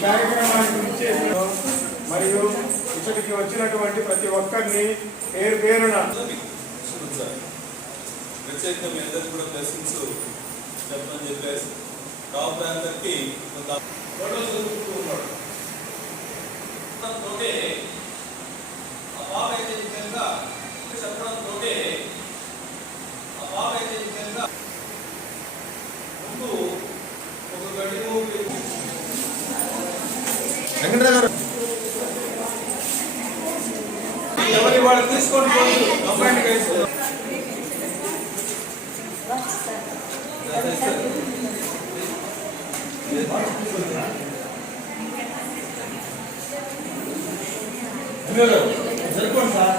కార్యక్రమానికి ఇచ్చేసిన మరియు ఇక్కడికి వచ్చినటువంటి ప్రతి ఒక్కరిని పేరు పేరున చూపించాలి ప్రత్యేకంగా మీ అందరికీ కూడా బ్లెస్సింగ్స్ చెప్పమని చెప్పేసి కావు ప్రాంతానికి కొంత ఫోటో ఆ బాబు అయితే నిజంగా చెప్పడంతోటే ఆ బాబు అయితే నిజంగా ముందు ఒక గడి ఎవరి వాళ్ళు తీసుకొని పోదు కంప్లైంట్ జరుపుకోండి సార్.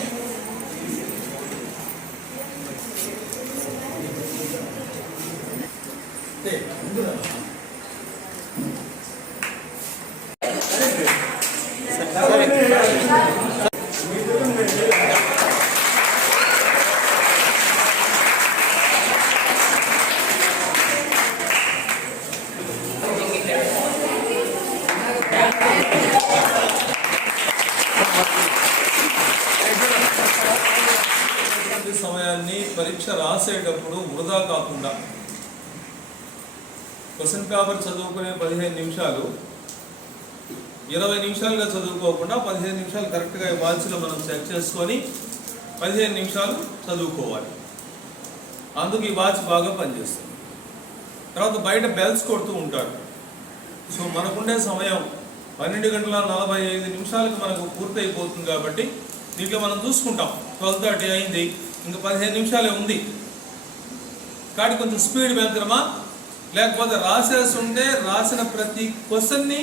పరీక్ష రాసేటప్పుడు వృధా కాకుండా. క్వశ్చన్ పేపర్ చదువుకునే పదిహేను నిమిషాలు. ఇరవై నిమిషాలుగా చదువుకోకుండా పదిహేను నిమిషాలు కరెక్ట్గా ఇవ్వాల్సిన వాచ్లో మనం చెక్ చేసుకొని పదిహేను నిమిషాలు చదువుకోవాలి. అందుకు ఈ వాచ్ బాగా పనిచేస్తుంది తర్వాత బయట బెల్స్ కొడుతూ ఉంటారు. సో మనకుండే సమయం పన్నెండు గంటల నలభై ఐదు నిమిషాలకు మనకు పూర్తయిపోతుంది కాబట్టి దీంట్లో మనం చూసుకుంటాం. ట్వెల్వ్ థర్టీ అయింది. ఇంకా పదిహేను నిమిషాలే ఉంది. కాబట్టి కొంచెం స్పీడ్ వెళ్తామా లేకపోతే రాసేసి ఉంటే రాసిన ప్రతి క్వశ్చన్ని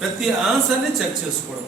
ప్రతి ఆన్సర్ని చెక్ చేసుకోవడం